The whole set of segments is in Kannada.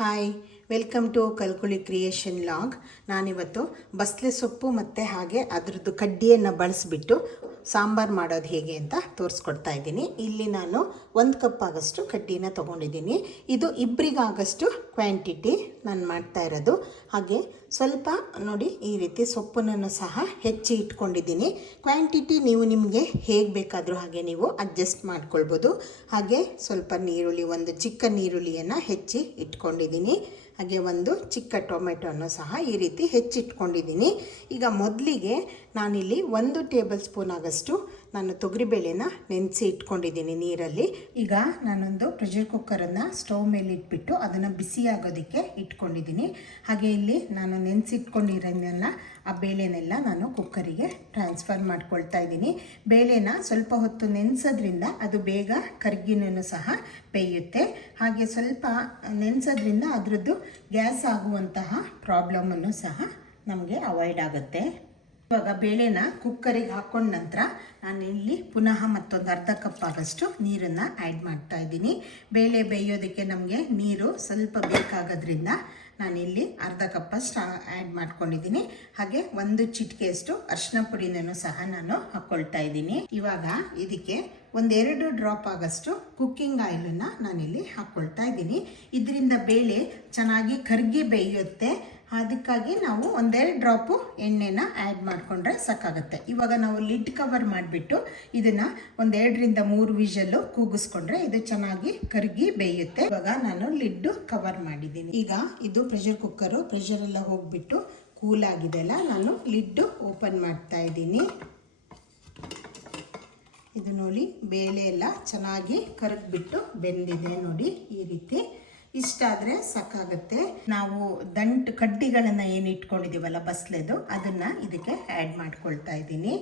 ಹಾಯ್, ವೆಲ್ಕಮ್ ಟು ಕಲ್ಕುಳಿ ಕ್ರಿಯೇಷನ್ ಲಾಗ್. ನಾನಿವತ್ತು ಬಸಳೆ ಸೊಪ್ಪು ಮತ್ತು ಹಾಗೆ ಅದರದ್ದು ಕಡ್ಡಿಯನ್ನು ಬಳಸಿಬಿಟ್ಟು ಸಾಂಬಾರು ಮಾಡೋದು ಹೇಗೆ ಅಂತ ತೋರಿಸ್ಕೊಡ್ತಾ ಇದ್ದೀನಿ. ಇಲ್ಲಿ ನಾನು 1 ಕಪ್ ಆಗೋಷ್ಟು ಕಡ್ಡಿನ ತೊಗೊಂಡಿದ್ದೀನಿ. ಇದು ಇಬ್ಬರಿಗಾಗಷ್ಟು ಕ್ವಾಂಟಿಟಿ ನಾನು ಮಾಡ್ತಾ ಇರೋದು. ಹಾಗೆ ಸ್ವಲ್ಪ ನೋಡಿ, ಈ ರೀತಿ ಸೊಪ್ಪನ್ನು ಸಹ ಹೆಚ್ಚಿ ಇಟ್ಕೊಂಡಿದ್ದೀನಿ. ಕ್ವಾಂಟಿಟಿ ನೀವು ನಿಮಗೆ ಹೇಗೆ ಬೇಕಾದರೂ ಹಾಗೆ ನೀವು ಅಡ್ಜಸ್ಟ್ ಮಾಡ್ಕೊಳ್ಬೋದು. ಹಾಗೆ ಸ್ವಲ್ಪ ನೀರುಳ್ಳಿ, ಒಂದು ಚಿಕ್ಕ ನೀರುಳ್ಳಿಯನ್ನು ಹೆಚ್ಚಿ ಇಟ್ಕೊಂಡಿದ್ದೀನಿ. ಹಾಗೆ ಒಂದು ಚಿಕ್ಕ ಟೊಮೆಟೊನ್ನು ಸಹ ಈ ರೀತಿ ಹೆಚ್ಚಿಟ್ಕೊಂಡಿದ್ದೀನಿ. ಈಗ ಮೊದಲಿಗೆ ನಾನಿಲ್ಲಿ 1 ಟೇಬಲ್ ಸ್ಪೂನ್ ಆಗೋಷ್ಟು ನಾನು ತೊಗರಿಬೇಳೆನ ನೆನೆಸಿ ಇಟ್ಕೊಂಡಿದ್ದೀನಿ ನೀರಲ್ಲಿ. ಈಗ ನಾನೊಂದು ಪ್ರೆಷರ್ ಕುಕ್ಕರನ್ನು ಸ್ಟವ್ ಮೇಲೆ ಇಟ್ಬಿಟ್ಟು ಅದನ್ನು ಬಿಸಿ ಆಗೋದಕ್ಕೆ ಇಟ್ಕೊಂಡಿದ್ದೀನಿ. ಹಾಗೆ ಇಲ್ಲಿ ನಾನು ನೆನೆಸಿಟ್ಕೊಂಡಿರೋನ್ನೆಲ್ಲ ಆ ಬೇಳೆನೆಲ್ಲ ನಾನು ಕುಕ್ಕರಿಗೆ ಟ್ರಾನ್ಸ್ಫರ್ ಮಾಡ್ಕೊಳ್ತಾ ಇದ್ದೀನಿ. ಬೇಳೆನ ಸ್ವಲ್ಪ ಹೊತ್ತು ನೆನೆಸೋದ್ರಿಂದ ಅದು ಬೇಗ ಕರ್ಗಿನೂ ಸಹ ಬೇಯುತ್ತೆ. ಹಾಗೆ ಸ್ವಲ್ಪ ನೆನೆಸೋದ್ರಿಂದ ಅದರದ್ದು ಗ್ಯಾಸ್ ಆಗುವಂತಹ ಪ್ರಾಬ್ಲಮನ್ನು ಸಹ ನಮಗೆ ಅವಾಯ್ಡ್ ಆಗುತ್ತೆ. ಇವಾಗ ಬೇಳೆನ ಕುಕ್ಕರಿಗೆ ಹಾಕ್ಕೊಂಡ ನಂತರ ನಾನು ಇಲ್ಲಿ ಪುನಃ ಮತ್ತೊಂದು ಅರ್ಧ ಕಪ್ ಆಗೋಷ್ಟು ನೀರನ್ನು ಆ್ಯಡ್ ಮಾಡ್ತಾ ಇದ್ದೀನಿ. ಬೇಳೆ ಬೇಯೋದಕ್ಕೆ ನಮಗೆ ನೀರು ಸ್ವಲ್ಪ ಬೇಕಾಗೋದ್ರಿಂದ ನಾನಿಲ್ಲಿ ಅರ್ಧ ಕಪ್ಪಷ್ಟು ಆ್ಯಡ್ ಮಾಡ್ಕೊಂಡಿದ್ದೀನಿ. ಹಾಗೆ 1 ಚಿಟಿಕೆಯಷ್ಟು ಅರಿಶಿನ ಪುಡಿನೂ ಸಹ ನಾನು ಹಾಕ್ಕೊಳ್ತಾ ಇದ್ದೀನಿ. ಇವಾಗ ಇದಕ್ಕೆ 1-2 ಡ್ರಾಪ್ ಆಗೋಷ್ಟು ಕುಕ್ಕಿಂಗ್ ಆಯಿಲನ್ನು ನಾನಿಲ್ಲಿ ಹಾಕ್ಕೊಳ್ತಾ ಇದ್ದೀನಿ. ಇದರಿಂದ ಬೇಳೆ ಚೆನ್ನಾಗಿ ಕರ್ಗಿ ಬೇಯುತ್ತೆ. ಅದಕ್ಕಾಗಿ ನಾವು 1-2 ಡ್ರಾಪು ಎಣ್ಣೆನ ಆ್ಯಡ್ ಮಾಡಿಕೊಂಡ್ರೆ ಸಾಕಾಗುತ್ತೆ. ಇವಾಗ ನಾವು ಲಿಡ್ ಕವರ್ ಮಾಡಿಬಿಟ್ಟು ಇದನ್ನು 1-2-3 ವಿಷಲ್ಲು ಕೂಗಿಸ್ಕೊಂಡ್ರೆ ಇದು ಚೆನ್ನಾಗಿ ಕರ್ಗಿ ಬೇಯುತ್ತೆ. ಇವಾಗ ನಾನು ಲಿಡ್ಡು ಕವರ್ ಮಾಡಿದ್ದೀನಿ. ಈಗ ಇದು ಪ್ರೆಷರ್ ಕುಕ್ಕರು, ಪ್ರೆಷರೆಲ್ಲ ಹೋಗಿಬಿಟ್ಟು ಕೂಲ್ ಆಗಿದೆಲ್ಲ, ನಾನು ಲಿಡ್ಡು ಓಪನ್ ಮಾಡ್ತಾ ಇದ್ದೀನಿ. ಇದು ನೋಡಿ, ಬೇಳೆ ಎಲ್ಲ ಚೆನ್ನಾಗಿ ಕರಗಿಬಿಟ್ಟು ಬೆಂದಿದೆ ನೋಡಿ. ಈ ರೀತಿ ಇಷ್ಟಾದರೆ ಸಾಕಾಗುತ್ತೆ. ನಾವು ಕಡ್ಡಿಗಳನ್ನು ಏನು ಇಟ್ಕೊಂಡಿದ್ದೀವಲ್ಲ ಬಸಳೆದು, ಅದನ್ನು ಇದಕ್ಕೆ ಆ್ಯಡ್ ಮಾಡ್ಕೊಳ್ತಾ ಇದ್ದೀನಿ.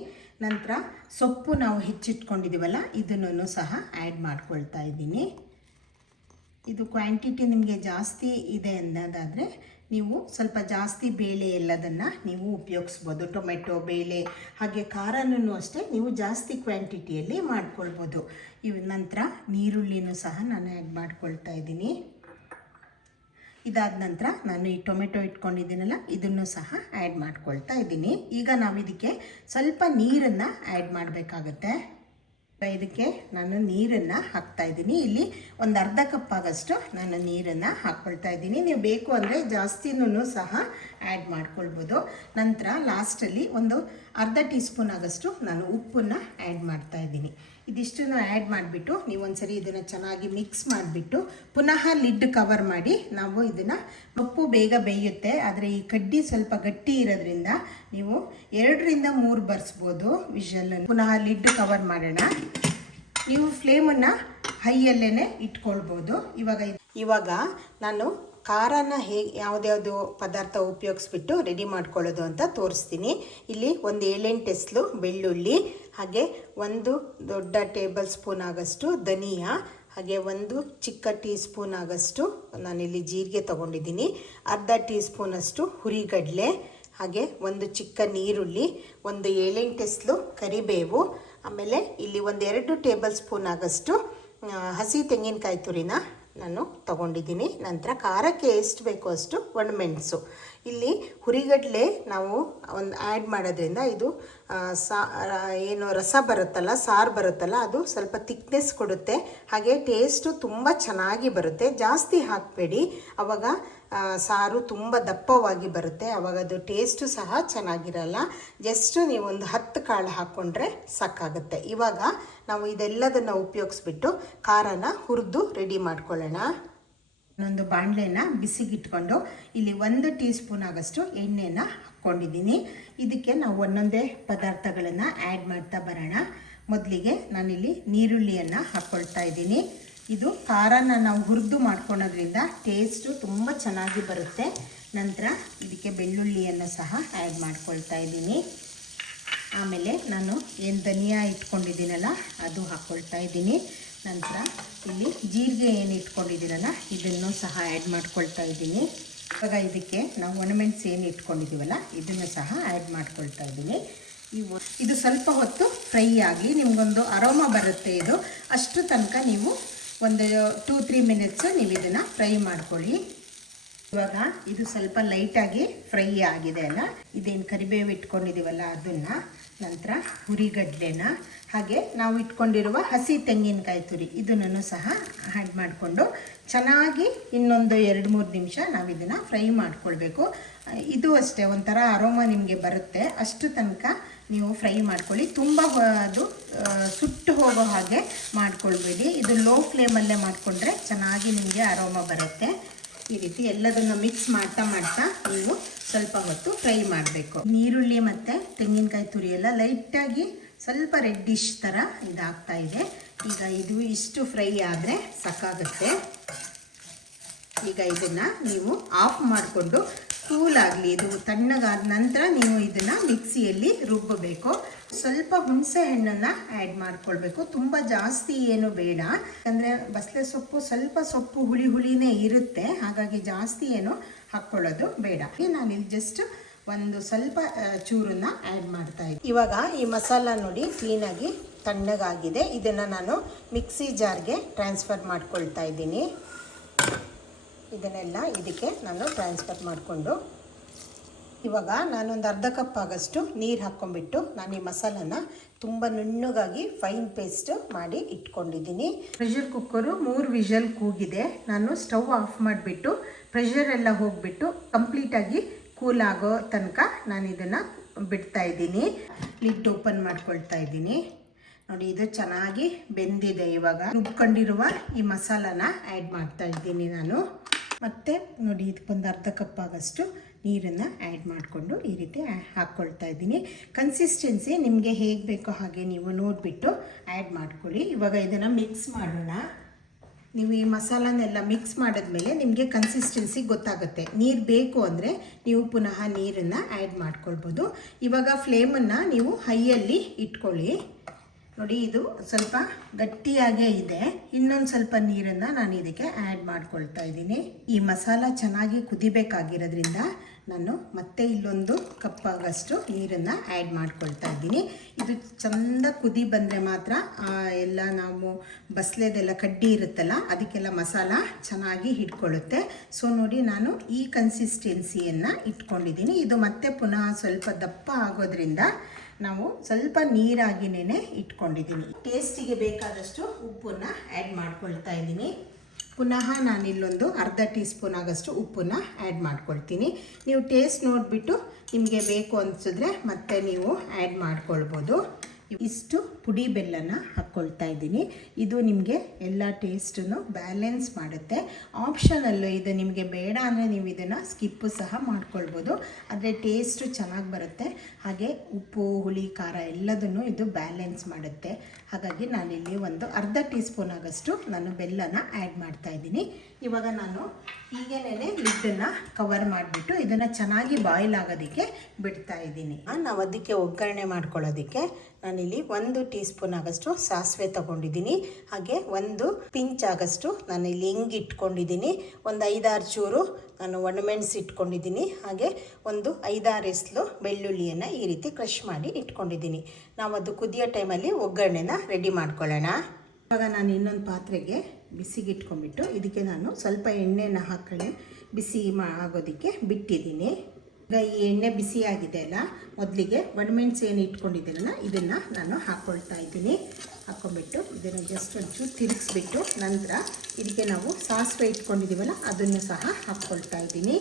ನಂತರ ಸೊಪ್ಪು ನಾವು ಹೆಚ್ಚಿಟ್ಕೊಂಡಿದ್ದೀವಲ್ಲ ಇದನ್ನು ಸಹ ಆ್ಯಡ್ ಮಾಡ್ಕೊಳ್ತಾ ಇದ್ದೀನಿ. ಇದು ಕ್ವಾಂಟಿಟಿ ನಿಮಗೆ ಜಾಸ್ತಿ ಇದೆ ಅನ್ನೋದಾದರೆ ನೀವು ಸ್ವಲ್ಪ ಜಾಸ್ತಿ ಬೇಳೆ ಎಲ್ಲದನ್ನು ನೀವು ಉಪಯೋಗಿಸ್ಬೋದು. ಟೊಮೆಟೊ, ಬೇಳೆ ಹಾಗೆ ಖಾರನೂ ಅಷ್ಟೇ ನೀವು ಜಾಸ್ತಿ ಕ್ವಾಂಟಿಟಿಯಲ್ಲಿ ಮಾಡ್ಕೊಳ್ಬೋದು. ನಂತರ ನೀರುಳ್ಳಿನೂ ಸಹ ನಾನು ಆ್ಯಡ್ ಮಾಡ್ಕೊಳ್ತಾ ಇದ್ದೀನಿ. ಇದಾದ ನಂತರ ನಾನು ಈ ಟೊಮೆಟೊ ಇಟ್ಕೊಂಡಿದ್ದೀನಲ್ಲ ಇದನ್ನು ಸಹ ಆ್ಯಡ್ ಮಾಡ್ಕೊಳ್ತಾ ಇದ್ದೀನಿ. ಈಗ ನಾವು ಇದಕ್ಕೆ ಸ್ವಲ್ಪ ನೀರನ್ನು ಆ್ಯಡ್ ಮಾಡಬೇಕಾಗತ್ತೆ. ಇದಕ್ಕೆ ನಾನು ನೀರನ್ನು ಹಾಕ್ತಾ ಇದ್ದೀನಿ. ಇಲ್ಲಿ ಒಂದು ಅರ್ಧ ಕಪ್ ಆಗೋಷ್ಟು ನಾನು ನೀರನ್ನು ಹಾಕ್ಕೊಳ್ತಾ ಇದ್ದೀನಿ. ನೀವು ಬೇಕು ಅಂದರೆ ಜಾಸ್ತಿನೂ ಸಹ ಆ್ಯಡ್ ಮಾಡ್ಕೊಳ್ಬೋದು. ನಂತರ ಲಾಸ್ಟಲ್ಲಿ ಒಂದು ಅರ್ಧ ಟೀ ಸ್ಪೂನ್ ಆಗೋಷ್ಟು ನಾನು ಉಪ್ಪನ್ನು ಆ್ಯಡ್ ಮಾಡ್ತಾ ಇದ್ದೀನಿ. ಇದಿಷ್ಟನ್ನು ಆ್ಯಡ್ ಮಾಡಿಬಿಟ್ಟು ನೀವು ಒಂದ್ಸರಿ ಇದನ್ನು ಚೆನ್ನಾಗಿ ಮಿಕ್ಸ್ ಮಾಡಿಬಿಟ್ಟು ಪುನಃ ಲಿಡ್ ಕವರ್ ಮಾಡಿ ನಾವು ಇದನ್ನು, ಸೊಪ್ಪು ಬೇಗ ಬೇಯುತ್ತೆ ಆದರೆ ಈ ಕಡ್ಡಿ ಸ್ವಲ್ಪ ಗಟ್ಟಿ ಇರೋದ್ರಿಂದ ನೀವು 2-3 ಬರ್ಸ್ಬೋದು ವಿಷಲನ್ನು. ಪುನಃ ಲಿಡ್ ಕವರ್ ಮಾಡೋಣ. ನೀವು ಫ್ಲೇಮನ್ನು ಹೈಯಲ್ಲೇ ಇಟ್ಕೊಳ್ಬೋದು. ಇವಾಗ ನಾನು ಖಾರನ ಯಾವುದ್ಯಾವುದು ಪದಾರ್ಥ ಉಪಯೋಗಿಸ್ಬಿಟ್ಟು ರೆಡಿ ಮಾಡ್ಕೊಳ್ಳೋದು ಅಂತ ತೋರಿಸ್ತೀನಿ. ಇಲ್ಲಿ ಒಂದು 7-8 ಎಸ್ಲು ಬೆಳ್ಳುಳ್ಳಿ, ಹಾಗೆ 1 ದೊಡ್ಡ ಟೇಬಲ್ ಸ್ಪೂನ್ ಆಗೋಷ್ಟು ಧನಿಯಾ, ಹಾಗೆ 1 ಚಿಕ್ಕ ಟೀ ಸ್ಪೂನ್ ಆಗೋಷ್ಟು ನಾನಿಲ್ಲಿ ಜೀರಿಗೆ ತೊಗೊಂಡಿದ್ದೀನಿ, ಅರ್ಧ ಟೀ ಸ್ಪೂನಷ್ಟು ಹುರಿಗಡಲೆ, ಹಾಗೆ 1 ಚಿಕ್ಕ ನೀರುಳ್ಳಿ, 1 7-8 ಎಸ್ಲು ಕರಿಬೇವು, ಆಮೇಲೆ ಇಲ್ಲಿ 1-2 ಟೇಬಲ್ ಸ್ಪೂನ್ ಆಗೋಷ್ಟು ಹಸಿ ತೆಂಗಿನಕಾಯಿ ತುರಿನ ನಾನು ತೊಗೊಂಡಿದ್ದೀನಿ. ನಂತರ ಖಾರಕ್ಕೆ ಎಷ್ಟು ಬೇಕೋ ಅಷ್ಟು ಒಣಮೆಣಸು. ಇಲ್ಲಿ ಹುರಿಗಡಲೆ ನಾವು ಆ್ಯಡ್ ಮಾಡೋದ್ರಿಂದ ಇದು ಏನು ರಸ ಬರುತ್ತಲ್ಲ, ಸಾರು ಬರುತ್ತಲ್ಲ, ಅದು ಸ್ವಲ್ಪ ತಿಕ್ನೆಸ್ ಕೊಡುತ್ತೆ. ಹಾಗೆ ಟೇಸ್ಟು ತುಂಬ ಚೆನ್ನಾಗಿ ಬರುತ್ತೆ. ಜಾಸ್ತಿ ಹಾಕಬೇಡಿ, ಆವಾಗ ಸಾರು ತುಂಬ ದಪ್ಪವಾಗಿ ಬರುತ್ತೆ, ಆವಾಗ ಅದು ಟೇಸ್ಟು ಸಹ ಚೆನ್ನಾಗಿರಲ್ಲ. ಜಸ್ಟು ನೀವು ಒಂದು 10 ಕಾಳು ಹಾಕ್ಕೊಂಡ್ರೆ ಸಾಕಾಗುತ್ತೆ. ಇವಾಗ ನಾವು ಇದೆಲ್ಲದನ್ನು ಉಪಯೋಗಿಸ್ಬಿಟ್ಟು ಖಾರನ ಹುರಿದು ರೆಡಿ ಮಾಡ್ಕೊಳ್ಳೋಣ. ಇನ್ನೊಂದು ಬಾಣಲೆನ ಬಿಸಿಗಿಟ್ಕೊಂಡು ಇಲ್ಲಿ 1 ಟೀ ಸ್ಪೂನ್ ಆಗೋಷ್ಟು ಎಣ್ಣೆನ ಹಾಕ್ಕೊಂಡಿದ್ದೀನಿ. ಇದಕ್ಕೆ ನಾವು ಒಂದೊಂದೇ ಪದಾರ್ಥಗಳನ್ನು ಆ್ಯಡ್ ಮಾಡ್ತಾ ಬರೋಣ. ಮೊದಲಿಗೆ ನಾನಿಲ್ಲಿ ನೀರುಳ್ಳಿಯನ್ನು ಹಾಕ್ಕೊಳ್ತಾ ಇದ್ದೀನಿ. ಇದು ಖಾರನ ನಾವು ಹುರಿದು ಮಾಡ್ಕೊಳೋದ್ರಿಂದ ಟೇಸ್ಟು ತುಂಬ ಚೆನ್ನಾಗಿ ಬರುತ್ತೆ. ನಂತರ ಇದಕ್ಕೆ ಬೆಳ್ಳುಳ್ಳಿಯನ್ನು ಸಹ ಆ್ಯಡ್ ಮಾಡ್ಕೊಳ್ತಾ ಇದ್ದೀನಿ. ಆಮೇಲೆ ನಾನು ಏನು ಧನಿಯಾ ಇಟ್ಕೊಂಡಿದ್ದೀನಲ್ಲ ಅದು ಹಾಕ್ಕೊಳ್ತಾ ಇದ್ದೀನಿ. ನಂತರ ಇಲ್ಲಿ ಜೀರಿಗೆ ಏನು ಇಟ್ಕೊಂಡಿದ್ದೀನಲ್ಲ ಇದನ್ನು ಸಹ ಆ್ಯಡ್ ಮಾಡ್ಕೊಳ್ತಾ ಇದ್ದೀನಿ. ಇವಾಗ ಇದಕ್ಕೆ ನಾವು ಒಣಮೆಣಸು ಏನು ಇಟ್ಕೊಂಡಿದ್ದೀವಲ್ಲ ಇದನ್ನು ಸಹ ಆ್ಯಡ್ ಮಾಡ್ಕೊಳ್ತಾ ಇದ್ದೀನಿ. ಇದು ಸ್ವಲ್ಪ ಹೊತ್ತು ಫ್ರೈ ಆಗಿ ನಿಮಗೊಂದು ಅರೋಮಾ ಬರುತ್ತೆ. ಇದು ಅಷ್ಟು ತನಕ ನೀವು ಒಂದು 2-3 ಮಿನಿಟ್ಸು ನೀವು ಇದನ್ನು ಫ್ರೈ ಮಾಡ್ಕೊಳ್ಳಿ. ಇವಾಗ ಇದು ಸ್ವಲ್ಪ ಲೈಟಾಗಿ ಫ್ರೈ ಆಗಿದೆ ಅಲ್ಲ, ಇದೇನು ಕರಿಬೇವು ಇಟ್ಕೊಂಡಿದ್ದೀವಲ್ಲ ಅದನ್ನು, ನಂತರ ಹುರಿಗಡ್ಲೆನ, ಹಾಗೆ ನಾವು ಇಟ್ಕೊಂಡಿರುವ ಹಸಿ ತೆಂಗಿನಕಾಯಿ ತುರಿ ಇದನ್ನು ಸಹ ಆ್ಯಡ್ ಮಾಡಿಕೊಂಡು ಚೆನ್ನಾಗಿ ಇನ್ನೊಂದು 2-3 ನಿಮಿಷ ನಾವು ಇದನ್ನು ಫ್ರೈ ಮಾಡ್ಕೊಳ್ಬೇಕು. ಇದು ಅಷ್ಟೇ ಒಂಥರ ಅರೋಮಾ ನಿಮಗೆ ಬರುತ್ತೆ, ಅಷ್ಟು ತನಕ ನೀವು ಫ್ರೈ ಮಾಡ್ಕೊಳ್ಳಿ. ತುಂಬ ಅದು ಸುಟ್ಟು ಹೋಗೋ ಹಾಗೆ ಮಾಡ್ಕೊಳ್ಬೇಡಿ. ಇದು ಲೋ ಫ್ಲೇಮಲ್ಲೇ ಮಾಡಿಕೊಂಡ್ರೆ ಚೆನ್ನಾಗಿ ನಿಮಗೆ ಅರೋಮಾ ಬರುತ್ತೆ. ಈ ರೀತಿ ಎಲ್ಲದನ್ನು ಮಿಕ್ಸ್ ಮಾಡ್ತಾ ನೀವು ಸ್ವಲ್ಪ ಹೊತ್ತು ಫ್ರೈ ಮಾಡಬೇಕು. ನೀರುಳ್ಳಿ ಮತ್ತು ತೆಂಗಿನಕಾಯಿ ತುರಿ ಎಲ್ಲ ಲೈಟಾಗಿ ಸ್ವಲ್ಪ ರೆಡ್ಡಿಶ್ ಥರ ಇದಾಗ್ತಾ ಇದೆ. ಈಗ ಇದು ಇಷ್ಟು ಫ್ರೈ ಆದರೆ ಸಾಕಾಗುತ್ತೆ. ಈಗ ಇದನ್ನು ನೀವು ಆಫ್ ಮಾಡಿಕೊಂಡು ಕೂಲ್ ಆಗಲಿ, ಇದು ತಣ್ಣಗಾದ ನಂತರ ನೀವು ಇದನ್ನು ಮಿಕ್ಸಿಯಲ್ಲಿ ರುಬ್ಬಬೇಕು. ಸ್ವಲ್ಪ ಹುಣಸೆ ಹಣ್ಣನ್ನು ಆ್ಯಡ್ ಮಾಡ್ಕೊಳ್ಬೇಕು, ತುಂಬ ಜಾಸ್ತಿ ಏನು ಬೇಡ, ಯಾಕಂದರೆ ಬಸಳೆ ಸೊಪ್ಪು ಸ್ವಲ್ಪ ಸೊಪ್ಪು ಹುಳಿನೇ ಇರುತ್ತೆ, ಹಾಗಾಗಿ ಜಾಸ್ತಿ ಏನು ಹಾಕ್ಕೊಳ್ಳೋದು ಬೇಡ. ನಾನಿಲ್ಲಿ ಜಸ್ಟ್ ಒಂದು ಸ್ವಲ್ಪ ಚೂರನ್ನ ಆ್ಯಡ್ ಮಾಡ್ತಾ ಇದ್ದೀನಿ. ಇವಾಗ ಈ ಮಸಾಲ ನೋಡಿ ಕ್ಲೀನಾಗಿ ತಣ್ಣಗಾಗಿದೆ. ಇದನ್ನು ನಾನು ಮಿಕ್ಸಿ ಜಾರ್ಗೆ ಟ್ರಾನ್ಸ್ಫರ್ ಮಾಡ್ಕೊಳ್ತಾ ಇದ್ದೀನಿ. ಇದನ್ನೆಲ್ಲ ಇದಕ್ಕೆ ನಾನು ಟ್ರಾನ್ಸ್ಫರ್ ಮಾಡಿಕೊಂಡು ಇವಾಗ ನಾನೊಂದು ಅರ್ಧ ಕಪ್ ಆಗೋಷ್ಟು ನೀರು ಹಾಕ್ಕೊಂಡ್ಬಿಟ್ಟು ನಾನು ಈ ಮಸಾಲನ ತುಂಬ ನುಣ್ಣಗಾಗಿ ಫೈನ್ ಪೇಸ್ಟ್ ಮಾಡಿ ಇಟ್ಕೊಂಡಿದ್ದೀನಿ. ಪ್ರೆಷರ್ ಕುಕ್ಕರು 3 ವಿಷಲ್ ಕೂಗಿದೆ. ನಾನು ಸ್ಟವ್ ಆಫ್ ಮಾಡಿಬಿಟ್ಟು ಪ್ರೆಷರ್ ಎಲ್ಲ ಹೋಗಿಬಿಟ್ಟು ಕಂಪ್ಲೀಟಾಗಿ ಕೂಲ್ ಆಗೋ ತನಕ ನಾನು ಇದನ್ನು ಬಿಡ್ತಾ ಇದ್ದೀನಿ. ಲಿಡ್ ಓಪನ್ ಮಾಡ್ಕೊಳ್ತಾ ಇದ್ದೀನಿ. ನೋಡಿ ಇದು ಚೆನ್ನಾಗಿ ಬೆಂದಿದೆ. ಇವಾಗ ರುಬ್ಕೊಂಡಿರುವ ಈ ಮಸಾಲಾನ ಆ್ಯಡ್ ಮಾಡ್ತಾ ಇದ್ದೀನಿ ನಾನು. ಮತ್ತು ನೋಡಿ ಇದಕ್ಕೊಂದು ಅರ್ಧ ಕಪ್ ಆಗೋಷ್ಟು ನೀರನ್ನು ಆ್ಯಡ್ ಮಾಡಿಕೊಂಡು ಈ ರೀತಿ ಹಾಕ್ಕೊಳ್ತಾ ಇದ್ದೀನಿ. ಕನ್ಸಿಸ್ಟೆನ್ಸಿ ನಿಮಗೆ ಹೇಗೆ ಬೇಕೋ ಹಾಗೆ ನೀವು ನೋಡಿಬಿಟ್ಟು ಆ್ಯಡ್ ಮಾಡ್ಕೊಳ್ಳಿ. ಇವಾಗ ಇದನ್ನು ಮಿಕ್ಸ್ ಮಾಡೋಣ. ನೀವು ಈ ಮಸಾಲನೆಲ್ಲ ಮಿಕ್ಸ್ ಮಾಡಿದ್ಮೇಲೆ ನಿಮಗೆ ಕನ್ಸಿಸ್ಟೆನ್ಸಿ ಗೊತ್ತಾಗುತ್ತೆ. ನೀರು ಬೇಕು ಅಂದರೆ ನೀವು ಪುನಃ ನೀರನ್ನು ಆ್ಯಡ್ ಮಾಡ್ಕೊಳ್ಬೋದು. ಇವಾಗ ಫ್ಲೇಮನ್ನು ನೀವು ಹೈಯಲ್ಲಿ ಇಟ್ಕೊಳ್ಳಿ. ನೋಡಿ ಇದು ಸ್ವಲ್ಪ ಗಟ್ಟಿಯಾಗೇ ಇದೆ. ಇನ್ನೊಂದು ಸ್ವಲ್ಪ ನೀರನ್ನು ನಾನು ಇದಕ್ಕೆ ಆ್ಯಡ್ ಮಾಡ್ಕೊಳ್ತಾ ಇದ್ದೀನಿ. ಈ ಮಸಾಲ ಚೆನ್ನಾಗಿ ಕುದಿಬೇಕಾಗಿರೋದ್ರಿಂದ ನಾನು ಮತ್ತೆ ಇಲ್ಲೊಂದು ಕಪ್ ಆಗೋಷ್ಟು ನೀರನ್ನು ಆ್ಯಡ್ ಮಾಡ್ಕೊಳ್ತಾ ಇದ್ದೀನಿ. ಇದು ಚೆಂದ ಕುದಿ ಬಂದರೆ ಮಾತ್ರ ಎಲ್ಲ ನಾವು ಬಸಳೆದೆಲ್ಲ ಕಡ್ಡಿ ಇರುತ್ತಲ್ಲ ಅದಕ್ಕೆಲ್ಲ ಮಸಾಲ ಚೆನ್ನಾಗಿ ಹಿಡ್ಕೊಳ್ಳುತ್ತೆ. ಸೊ ನೋಡಿ ನಾನು ಈ ಕನ್ಸಿಸ್ಟೆನ್ಸಿಯನ್ನು ಇಟ್ಕೊಂಡಿದ್ದೀನಿ. ಇದು ಮತ್ತೆ ಪುನಃ ಸ್ವಲ್ಪ ದಪ್ಪ ಆಗೋದ್ರಿಂದ ನಾವು ಸ್ವಲ್ಪ ನೀರಾಗಿನೇ ಇಟ್ಕೊಂಡಿದ್ದೀನಿ. ಟೇಸ್ಟಿಗೆ ಬೇಕಾದಷ್ಟು ಉಪ್ಪನ್ನು ಆ್ಯಡ್ ಮಾಡ್ಕೊಳ್ತಾ ಇದ್ದೀನಿ. ಪುನಃ ನಾನಿಲ್ಲೊಂದು ಅರ್ಧ ಟೀ ಸ್ಪೂನ್ ಆಗೋಷ್ಟು ಉಪ್ಪನ್ನು ಆ್ಯಡ್ ಮಾಡ್ಕೊಳ್ತೀನಿ. ನೀವು ಟೇಸ್ಟ್ ನೋಡಿಬಿಟ್ಟು ನಿಮಗೆ ಬೇಕು ಅನಿಸಿದ್ರೆ ಮತ್ತೆ ನೀವು ಆ್ಯಡ್ ಮಾಡ್ಕೊಳ್ಬೋದು. ಇಷ್ಟು ಪುಡಿ ಬೆಲ್ಲನ ಹಾಕ್ಕೊಳ್ತಾ ಇದ್ದೀನಿ. ಇದು ನಿಮಗೆ ಎಲ್ಲ ಟೇಸ್ಟನ್ನು ಬ್ಯಾಲೆನ್ಸ್ ಮಾಡುತ್ತೆ. ಆಪ್ಷನಲ್ಲು, ಇದು ನಿಮಗೆ ಬೇಡ ಅಂದರೆ ನೀವು ಇದನ್ನು ಸ್ಕಿಪ್ಪು ಸಹ ಮಾಡ್ಕೊಳ್ಬೋದು, ಆದರೆ ಟೇಸ್ಟು ಚೆನ್ನಾಗಿ ಬರುತ್ತೆ. ಹಾಗೆ ಉಪ್ಪು ಹುಳಿ ಖಾರ ಎಲ್ಲದನ್ನು ಇದು ಬ್ಯಾಲೆನ್ಸ್ ಮಾಡುತ್ತೆ. ಹಾಗಾಗಿ ನಾನಿಲ್ಲಿ ಒಂದು ಅರ್ಧ ಟೀ ಸ್ಪೂನ್ ಆಗೋಷ್ಟು ನಾನು ಬೆಲ್ಲನ ಆ್ಯಡ್ ಮಾಡ್ತಾ ಇದ್ದೀನಿ. ಇವಾಗ ನಾನು ಹೀಗೇನೆ ಲಿಡ್ಡನ್ನು ಕವರ್ ಮಾಡಿಬಿಟ್ಟು ಇದನ್ನು ಚೆನ್ನಾಗಿ ಬಾಯ್ಲ್ ಆಗೋದಕ್ಕೆ ಬಿಡ್ತಾ ಇದ್ದೀನಿ. ನಾವು ಅದಕ್ಕೆ ಒಗ್ಗರಣೆ ಮಾಡ್ಕೊಳ್ಳೋದಕ್ಕೆ ನಾನಿಲ್ಲಿ 1 ಟೀ ಸ್ಪೂನ್ ಆಗೋಷ್ಟು ಸಾಸಿವೆ ತೊಗೊಂಡಿದ್ದೀನಿ. ಹಾಗೆ 1 ಪಿಂಚ್ ಆಗೋಷ್ಟು ನಾನಿಲ್ಲಿ ಹಿಂಗೆ ಇಟ್ಕೊಂಡಿದ್ದೀನಿ. ಒಂದು 5-6 ಚೂರು ನಾನು ಒಣಮೆಣಸು ಇಟ್ಕೊಂಡಿದ್ದೀನಿ. ಹಾಗೆ ಒಂದು 5-6 ಎಸ್ಲು ಬೆಳ್ಳುಳ್ಳಿಯನ್ನು ಈ ರೀತಿ ಕ್ರಷ್ ಮಾಡಿ ಇಟ್ಕೊಂಡಿದ್ದೀನಿ. ನಾವು ಅದು ಕುದಿಯೋ ಟೈಮಲ್ಲಿ ಒಗ್ಗರಣೆನ ರೆಡಿ ಮಾಡ್ಕೊಳ್ಳೋಣ. ಇವಾಗ ನಾನು ಇನ್ನೊಂದು ಪಾತ್ರೆಗೆ ಬಿಸಿಗೆ ಇಟ್ಕೊಂಡ್ಬಿಟ್ಟು ಇದಕ್ಕೆ ನಾನು ಸ್ವಲ್ಪ ಎಣ್ಣೆನ ಹಾಕೊಂಡು ಬಿಸಿ ಆಗೋದಕ್ಕೆ ಬಿಟ್ಟಿದ್ದೀನಿ. ಈಗ ಈ ಎಣ್ಣೆ ಬಿಸಿ ಆಗಿದೆ ಅಲ್ಲ, ಮೊದಲಿಗೆ ಒಣಮೆಣಸು ಏನು ಇಟ್ಕೊಂಡಿದ್ದೀನಲ್ಲ ಇದನ್ನು ನಾನು ಹಾಕ್ಕೊಳ್ತಾ ಇದ್ದೀನಿ. ಹಾಕ್ಕೊಂಡ್ಬಿಟ್ಟು ಇದನ್ನು ಜಸ್ಟ್ ಒಂಚೂರು ತಿರುಗಿಸ್ಬಿಟ್ಟು ನಂತರ ಇದಕ್ಕೆ ನಾವು ಸಾಸಿವೆ ಇಟ್ಕೊಂಡಿದ್ದೀವಲ್ಲ ಅದನ್ನು ಸಹ ಹಾಕ್ಕೊಳ್ತಾ ಇದ್ದೀನಿ.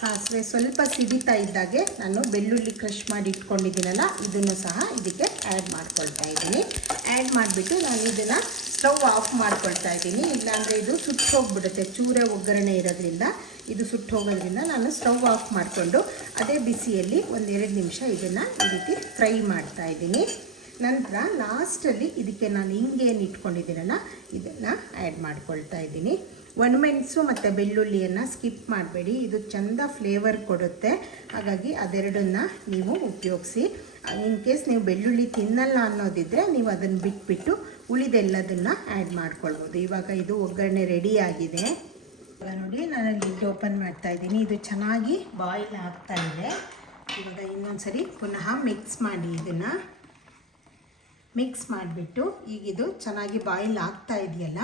ಸಾಸಿವೆ ಸ್ವಲ್ಪ ಸಿಡಿತಾ ಇದ್ದಾಗೆ ನಾನು ಬೆಳ್ಳುಳ್ಳಿ ಕ್ರಷ್ ಮಾಡಿ ಇಟ್ಕೊಂಡಿದ್ದೀನಲ್ಲ ಇದನ್ನು ಸಹ ಇದಕ್ಕೆ ಆ್ಯಡ್ ಮಾಡ್ಕೊಳ್ತಾ ಇದ್ದೀನಿ. ಆ್ಯಡ್ ಮಾಡಿಬಿಟ್ಟು ನಾನು ಇದನ್ನು ಸ್ಟವ್ ಆಫ್ ಮಾಡ್ಕೊಳ್ತಾ ಇದ್ದೀನಿ. ಇಲ್ಲಾಂದರೆ ಇದು ಸುಟ್ಟು ಹೋಗ್ಬಿಡುತ್ತೆ. ಚೂರೇ ಒಗ್ಗರಣೆ ಇರೋದ್ರಿಂದ ಇದು ಸುಟ್ಟು ಹೋಗೋದ್ರಿಂದ ನಾನು ಸ್ಟವ್ ಆಫ್ ಮಾಡಿಕೊಂಡು ಅದೇ ಬಿಸಿಯಲ್ಲಿ 1-2 ನಿಮಿಷ ಇದನ್ನು ಈ ರೀತಿ ಫ್ರೈ ಮಾಡ್ತಾ ಇದ್ದೀನಿ. ನಂತರ ಲಾಸ್ಟಲ್ಲಿ ಇದಕ್ಕೆ ನಾನು ಹಿಂಗೇನು ಇಟ್ಕೊಂಡಿದ್ದೀನಲ್ಲ ಇದನ್ನು ಆ್ಯಡ್ ಮಾಡ್ಕೊಳ್ತಾ ಇದ್ದೀನಿ. ಒಣಮೆಣಸು ಮತ್ತು ಬೆಳ್ಳುಳ್ಳಿಯನ್ನು ಸ್ಕಿಪ್ ಮಾಡಬೇಡಿ, ಇದು ಚೆಂದ ಫ್ಲೇವರ್ ಕೊಡುತ್ತೆ. ಹಾಗಾಗಿ ಅದೆರಡನ್ನು ನೀವು ಉಪಯೋಗಿಸಿ. ಇನ್ ಕೇಸ್ ನೀವು ಬೆಳ್ಳುಳ್ಳಿ ತಿನ್ನಲ್ಲ ಅನ್ನೋದಿದ್ದರೆ ನೀವು ಅದನ್ನು ಬಿಟ್ಬಿಟ್ಟು ಉಳಿದೆಲ್ಲದನ್ನು ಆ್ಯಡ್ ಮಾಡ್ಕೊಳ್ಬೋದು. ಇವಾಗ ಇದು ಒಗ್ಗರಣೆ ರೆಡಿ ಆಗಿದೆ. ಇವಾಗ ನೋಡಿ ನಾನು ಲಿಡ್ ಓಪನ್ ಮಾಡ್ತಾ ಇದ್ದೀನಿ. ಇದು ಚೆನ್ನಾಗಿ ಬಾಯ್ಲ್ ಆಗ್ತಾ ಇದೆ. ಇವಾಗ ಇನ್ನೊಂದು ಸರಿ ಪುನಃ ಮಿಕ್ಸ್ ಮಾಡಿ ಇದನ್ನು ಮಿಕ್ಸ್ ಮಾಡಿಬಿಟ್ಟು ಈಗಿದು ಚೆನ್ನಾಗಿ ಬಾಯ್ಲ್ ಆಗ್ತಾ ಇದೆಯಲ್ಲ,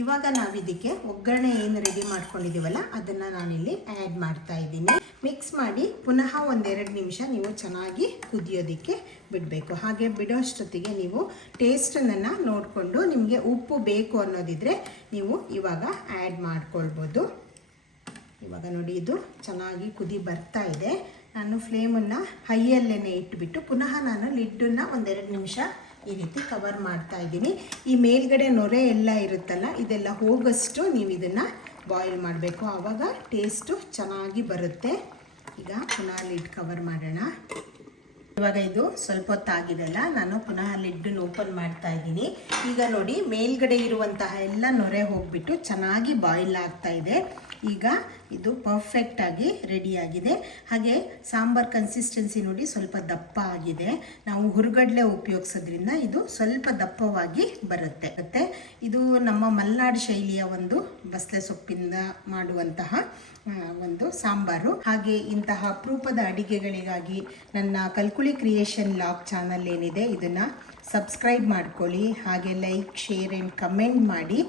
ಇವಾಗ ನಾವು ಇದಕ್ಕೆ ಒಗ್ಗರಣೆ ಏನು ರೆಡಿ ಮಾಡ್ಕೊಂಡಿದ್ದೀವಲ್ಲ ಅದನ್ನು ನಾನಿಲ್ಲಿ ಆ್ಯಡ್ ಮಾಡ್ತಾ ಇದ್ದೀನಿ. ಮಿಕ್ಸ್ ಮಾಡಿ ಪುನಃ 1-2 ನಿಮಿಷ ನೀವು ಚೆನ್ನಾಗಿ ಕುದಿಯೋದಕ್ಕೆ ಬಿಡಬೇಕು. ಹಾಗೆ ಬಿಡೋಷ್ಟೊತ್ತಿಗೆ ನೀವು ಟೇಸ್ಟನ್ನು ನೋಡಿಕೊಂಡು ನಿಮಗೆ ಉಪ್ಪು ಬೇಕು ಅನ್ನೋದಿದ್ರೆ ನೀವು ಇವಾಗ ಆ್ಯಡ್ ಮಾಡ್ಕೊಳ್ಬೋದು. ಇವಾಗ ನೋಡಿ ಇದು ಚೆನ್ನಾಗಿ ಕುದಿ ಬರ್ತಾ ಇದೆ. ನಾನು ಫ್ಲೇಮನ್ನು ಹೈಯಲ್ಲೇ ಇಟ್ಬಿಟ್ಟು ಪುನಃ ನಾನು ಲಿಡ್ಡನ್ನು 1-2 ನಿಮಿಷ ಈ ರೀತಿ ಕವರ್ ಮಾಡ್ತಾ ಇದ್ದೀನಿ. ಈ ಮೇಲ್ಗಡೆ ನೊರೆ ಎಲ್ಲ ಇರುತ್ತಲ್ಲ ಇದೆಲ್ಲ ಹೋಗೋಷ್ಟು ನೀವು ಇದನ್ನು ಬಾಯ್ಲ್ ಮಾಡಬೇಕು, ಆವಾಗ ಟೇಸ್ಟು ಚೆನ್ನಾಗಿ ಬರುತ್ತೆ. ಈಗ ಪುನಃ ಲಿಡ್ ಕವರ್ ಮಾಡೋಣ. ಇವಾಗ ಇದು ಸ್ವಲ್ಪ ಹೊತ್ತಾಗಿದೆಲ್ಲ, ನಾನು ಪುನಃ ಲಿಡ್ಡನ್ನು ಓಪನ್ ಮಾಡ್ತಾ ಇದ್ದೀನಿ. ಈಗ ನೋಡಿ ಮೇಲ್ಗಡೆ ಇರುವಂತಹ ಎಲ್ಲ ನೊರೆ ಹೋಗಿಬಿಟ್ಟು ಚೆನ್ನಾಗಿ ಬಾಯ್ಲ್ ಆಗ್ತಾ ಇದೆ. ಈಗ ಇದು ಪರ್ಫೆಕ್ಟಾಗಿ ರೆಡಿಯಾಗಿದೆ. ಹಾಗೆ ಸಾಂಬಾರ್ ಕನ್ಸಿಸ್ಟೆನ್ಸಿ ನೋಡಿ ಸ್ವಲ್ಪ ದಪ್ಪ ಆಗಿದೆ. ನಾವು ಹುರುಗಡ್ಲೆ ಉಪಯೋಗಿಸೋದ್ರಿಂದ ಇದು ಸ್ವಲ್ಪ ದಪ್ಪವಾಗಿ ಬರುತ್ತೆ. ಮತ್ತು ಇದು ನಮ್ಮ ಮಲೆನಾಡು ಶೈಲಿಯ ಒಂದು ಬಸಳೆ ಸೊಪ್ಪಿಂದ ಮಾಡುವಂತಹ ಒಂದು ಸಾಂಬಾರು. ಹಾಗೆ ಇಂತಹ ಅಪರೂಪದ ಅಡಿಗೆಗಳಿಗಾಗಿ ನನ್ನ ಕಲ್ಕುಳಿ ಕ್ರಿಯೇಷನ್ ಲಾಗ್ ಚಾನಲ್ ಏನಿದೆ ಇದನ್ನು ಸಬ್ಸ್ಕ್ರೈಬ್ ಮಾಡ್ಕೊಳ್ಳಿ. ಹಾಗೆ ಲೈಕ್, ಶೇರ್ ಆ್ಯಂಡ್ ಕಮೆಂಟ್ ಮಾಡಿ.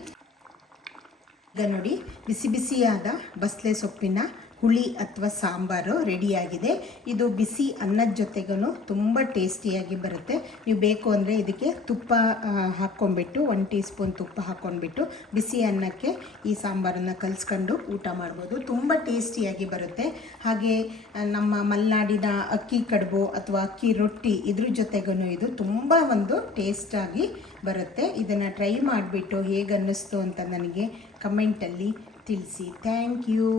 ಈಗ ನೋಡಿ ಬಿಸಿ ಬಿಸಿಯಾದ ಬಸಳೆ ಸೊಪ್ಪಿನ ಹುಳಿ ಅಥವಾ ಸಾಂಬಾರು ರೆಡಿಯಾಗಿದೆ. ಇದು ಬಿಸಿ ಅನ್ನದ ಜೊತೆಗೂ ತುಂಬ ಟೇಸ್ಟಿಯಾಗಿ ಬರುತ್ತೆ. ನೀವು ಬೇಕು ಅಂದರೆ ಇದಕ್ಕೆ ತುಪ್ಪ ಹಾಕ್ಕೊಂಡ್ಬಿಟ್ಟು 1 ಟೀ ಸ್ಪೂನ್ ತುಪ್ಪ ಹಾಕ್ಕೊಂಡ್ಬಿಟ್ಟು ಬಿಸಿ ಅನ್ನಕ್ಕೆ ಈ ಸಾಂಬಾರನ್ನು ಕಲಿಸ್ಕೊಂಡು ಊಟ ಮಾಡ್ಬೋದು. ತುಂಬ ಟೇಸ್ಟಿಯಾಗಿ ಬರುತ್ತೆ. ಹಾಗೆ ನಮ್ಮ ಮಲೆನಾಡಿನ ಅಕ್ಕಿ ಕಡುಬು ಅಥವಾ ಅಕ್ಕಿ ರೊಟ್ಟಿ ಇದ್ರ ಜೊತೆಗೂ ಇದು ತುಂಬ ಒಂದು ಟೇಸ್ಟಾಗಿ ಬರುತ್ತೆ. ಇದನ್ನು ಟ್ರೈ ಮಾಡಿಬಿಟ್ಟು ಹೇಗೆ ಅನ್ನಿಸ್ತು ಅಂತ ನನಗೆ ಕಮೆಂಟಲ್ಲಿ ತಿಳಿಸಿ. Thank you.